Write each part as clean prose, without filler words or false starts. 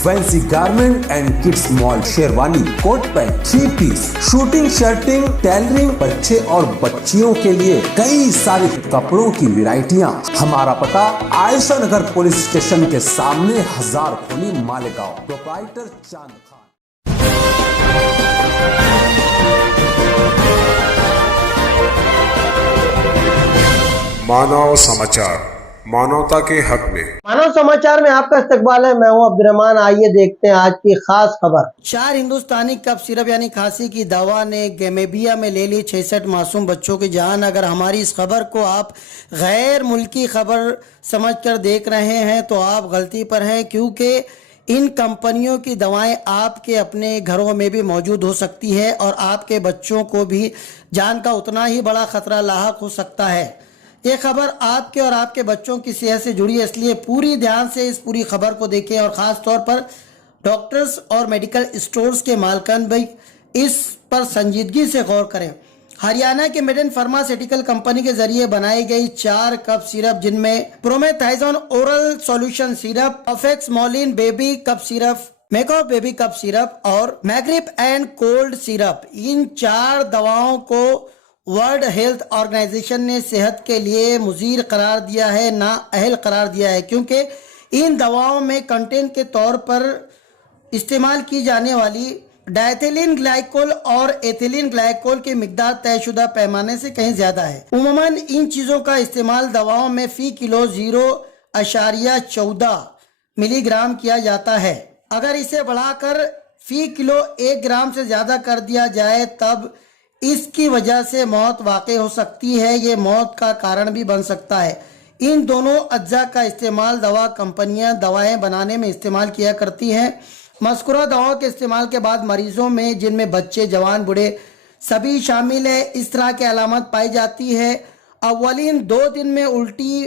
Fancy garment and kids mall, sherwani, coat pant, 3 piece, suiting, shirting, tailoring, बच्चे और बच्चियों के लिए कई सारे कपड़ों की वैरायटियां। हमारा पता आयशा नगर पुलिस स्टेशन के सामने, हजार खोली, मालेगांव। प्रोप्राइटर चांद खान। मानव समाचार, मानवता के हक में। मानव समाचार में आपका इस्तकबाल है। मैं हूं अब्दुर्रहमान। आइए देखते हैं आज की खास खबर। 4 हिंदुस्तानी कफ सिरप यानी खांसी की दवा ने गैमेबिया में ले ली 66 मासूम बच्चों की जान। अगर हमारी इस खबर को आप गैर मुल्की खबर समझकर देख रहे हैं तो आप गलती पर हैं, क्योंकि इन कंपनियों की दवाएं आपके अपने घरों में भी मौजूद हो सकती है और आपके बच्चों को भी जान का उतना ही बड़ा खतरा लाहक हो सकता है। ये खबर आपके और आपके बच्चों की सेहत से जुड़ी है, इसलिए पूरी ध्यान से इस पूरी खबर को देखें और ख़ास तौर पर डॉक्टर्स और मेडिकल स्टोर्स के मालकान भी इस पर संजीदगी से गौर करें। हरियाणा के मेडेन फार्मास्यूटिकल कंपनी के जरिए बनाई गई 4 कफ सिरप, जिनमें प्रोमेथाइजोन ओरल सॉल्यूशन सिरप, अफेक्स मोलिन बेबी कफ सिरप, मेको बेबी कफ सिरप और मैग्रिप एंड कोल्ड सिरप, इन 4 दवाओं को वर्ल्ड हेल्थ ऑर्गेनाइजेशन ने सेहत के लिए मुजीर करार दिया है, ना अहल करार दिया है, क्योंकि इन दवाओं में कंटेंट के तौर पर इस्तेमाल की जाने वाली डायथिलीन ग्लाइकोल और एथिलीन ग्लाइकोल की मिकदार तयशुदा पैमाने से कहीं ज्यादा है। उमूमन इन चीज़ों का इस्तेमाल दवाओं में फी किलो 0.14 मिलीग्राम किया जाता है। अगर इसे बढ़ाकर फी किलो 1 ग्राम से ज्यादा कर दिया जाए तब इसकी वजह से मौत वाक़ई हो सकती है। ये मौत का कारण भी बन सकता है। इन दोनों अज्जा का इस्तेमाल दवा कंपनियां दवाएं बनाने में इस्तेमाल किया करती हैं। मज़कूरा दवाओं के इस्तेमाल के बाद मरीजों में, जिनमें बच्चे, जवान, बूढ़े सभी शामिल है, इस तरह की अलामत पाई जाती है। अव्वलीन 2 दिन में उल्टी,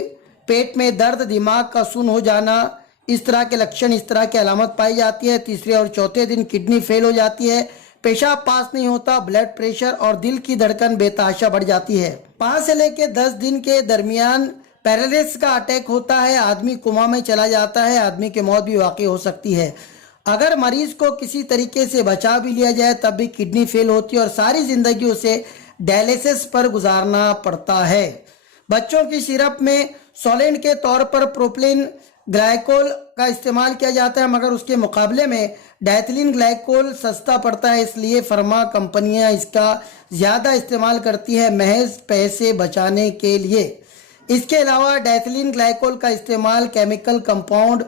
पेट में दर्द, दिमाग का सुन्न हो जाना, इस तरह के लक्षण, इस तरह की अलामत पाई जाती है। तीसरे और चौथे दिन किडनी फेल हो जाती है, पेशाब पास नहीं होता, ब्लड प्रेशर और दिल की धड़कन बेतहाशा बढ़ जाती है। 5 से लेकर 10 दिन के दरमियान पैरालिसिस का अटैक होता है, आदमी कोमा में चला जाता है, आदमी की मौत भी वाकई हो सकती है। अगर मरीज को किसी तरीके से बचा भी लिया जाए तब भी किडनी फेल होती है और सारी जिंदगी उसे डायलिसिस पर गुजारना पड़ता है। बच्चों की सिरप में सॉलिड के तौर पर प्रोपिलीन ग्लाइकोल का इस्तेमाल किया जाता है, मगर उसके मुकाबले में डायथिलीन ग्लाइकोल सस्ता पड़ता है, इसलिए फार्मा कंपनियां इसका ज़्यादा इस्तेमाल करती है महज पैसे बचाने के लिए। इसके अलावा डायथिलीन ग्लाइकोल का इस्तेमाल chemical compound,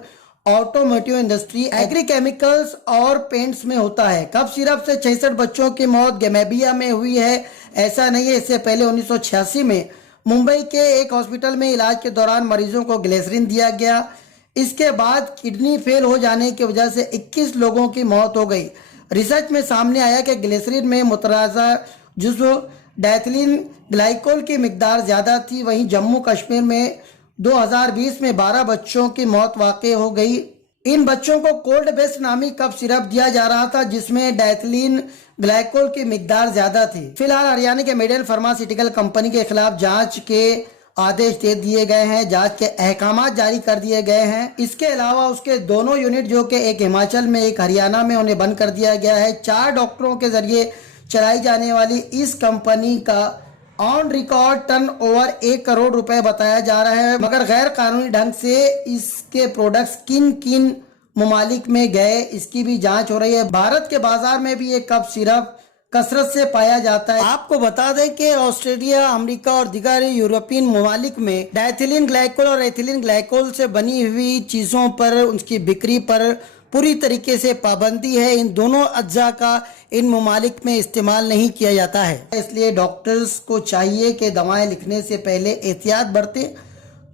automotive industry, agri chemicals और पेंट्स में होता है। कफ सिरप से 66 बच्चों की मौत गैमेबिया में हुई है, ऐसा नहीं है। इससे पहले 1986 में मुंबई के एक हॉस्पिटल में इलाज के दौरान मरीजों को ग्लिसरीन दिया गया। इसके बाद किडनी फेल हो जाने की वजह से 21 लोगों की मौत हो गई। रिसर्च में सामने आया कि ग्लिसरीन में मुतराजा जुज़्व डायथिलीन ग्लाइकोल की मिकदार ज़्यादा थी। वहीं जम्मू कश्मीर में 2020 में 12 बच्चों की मौत वाक़ई हो गई। इन बच्चों को कोल्ड बेस्ट नामी कफ सिरप दिया जा रहा था, जिसमें डायथिलीन ग्लाइकोल की मिकदार ज़्यादा थी। फिलहाल हरियाणा के मेडेन फार्मास्यूटिकल कंपनी के खिलाफ जांच के आदेश दे दिए गए हैं, जांच के अहकाम जारी कर दिए गए हैं। इसके अलावा उसके दोनों यूनिट, जो कि एक हिमाचल में एक हरियाणा में, उन्हें बंद कर दिया गया है। 4 डॉक्टरों के जरिए चलाई जाने वाली इस कंपनी का ऑन रिकॉर्ड टर्नओवर 1 करोड़ रुपए बताया जा रहा है, मगर गैर कानूनी ढंग से इसके प्रोडक्ट्स किन किन ममालिक में गए, इसकी भी जांच हो रही है। भारत के बाजार में भी ये कफ सिरप कसरत से पाया जाता है। आपको बता दें कि ऑस्ट्रेलिया, अमेरिका और दीगर यूरोपियन ममालिक में डायथिलीन ग्लाइकोल और एथिलीन ग्लाइकोल से बनी हुई चीज़ों पर, उनकी बिक्री पर पूरी तरीके से पाबंदी है। इन दोनों अज्जा का इन ममालिक में इस्तेमाल नहीं किया जाता है, इसलिए डॉक्टर्स को चाहिए कि दवाएं लिखने से पहले एहतियात बरतें,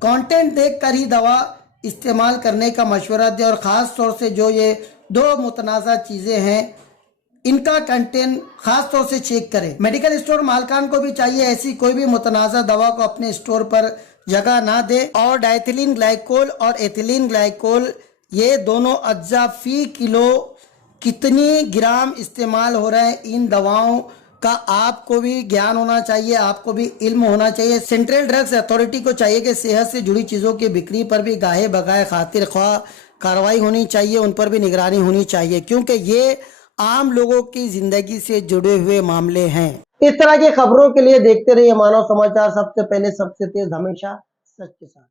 कंटेंट देखकर ही दवा इस्तेमाल करने का मशवरा दें और ख़ास तौर से जो ये 2 मुतनाज़ा चीज़ें हैं, इनका कंटेंट खास तौर से चेक करें। मेडिकल स्टोर मालकान को भी चाहिए ऐसी कोई भी मुतनाज़ा दवा को अपने स्टोर पर जगह ना दे। और डायथिलीन ग्लाइकोल और एथिलीन ग्लाइकोल, ये दोनों अज्जा फी किलो कितनी ग्राम इस्तेमाल हो रहे हैं, इन दवाओं का आपको भी ज्ञान होना चाहिए, आपको भी इल्म होना चाहिए। सेंट्रल ड्रग्स अथॉरिटी को चाहिए कि सेहत से जुड़ी चीज़ों की बिक्री पर भी गाहे बगाए खातिर ख्वाह कार्रवाई होनी चाहिए, उन पर भी निगरानी होनी चाहिए, क्योंकि ये आम लोगों की जिंदगी से जुड़े हुए मामले हैं। इस तरह की खबरों के लिए देखते रहिए मानव समाचार, सबसे पहले सबसे तेज, हमेशा सच के साथ।